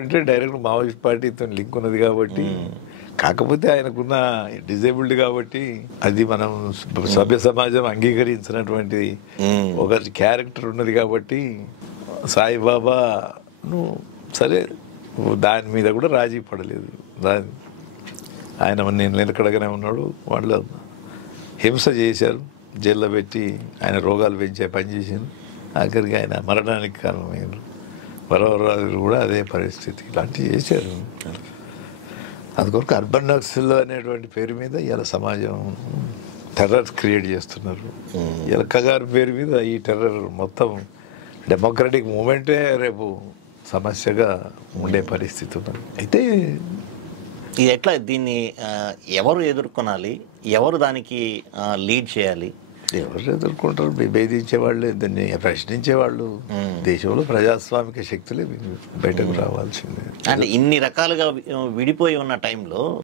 అంటే direct Maoist పార్టీతో link ఉన్నది కాబట్టి, కాకపోతే ఆయనకున్న డిజేబుల్డ్ కాబట్టి అది మనం సభ్య సమాజం అంగీకరించినటువంటి ఒక క్యారెక్టర్ ఉన్నది కాబట్టి సాయిబాబాను సరే దాని మీద కూడా రాజీ పడలేదు. ఆయన నేను నిలకడగానే ఉన్నాడు. వాళ్ళు హింస చేశారు, జైల్లో పెట్టి ఆయన రోగాలు పెంచే పనిచేసారు. ఆఖరికి ఆయన మరణానికి కారణమయ్యారు. వరవరాజు కూడా అదే పరిస్థితి, ఇలాంటివి చేశారు. అందుకొరకు అర్బన్ నక్సల్ అనేటువంటి పేరు మీద ఇలా సమాజం టెర్రర్ క్రియేట్ చేస్తున్నారు. ఇలా కగారు పేరు మీద ఈ టెర్రర్ మొత్తం డెమోక్రటిక్ మూమెంటే రేపు సమస్యగా ఉండే పరిస్థితి ఉన్నది. అయితే ఇది ఎట్లా, దీన్ని ఎవరు ఎదుర్కొనాలి, ఎవరు దానికి లీడ్ చేయాలి? ఎవరు ఎదుర్కొంటారు? భేదించే వాళ్ళు, దాన్ని ప్రశ్నించే వాళ్ళు. దేశంలో ప్రజాస్వామిక శక్తులే బయటకు రావాల్సిందే. అంటే ఇన్ని రకాలుగా విడిపోయి ఉన్న టైంలో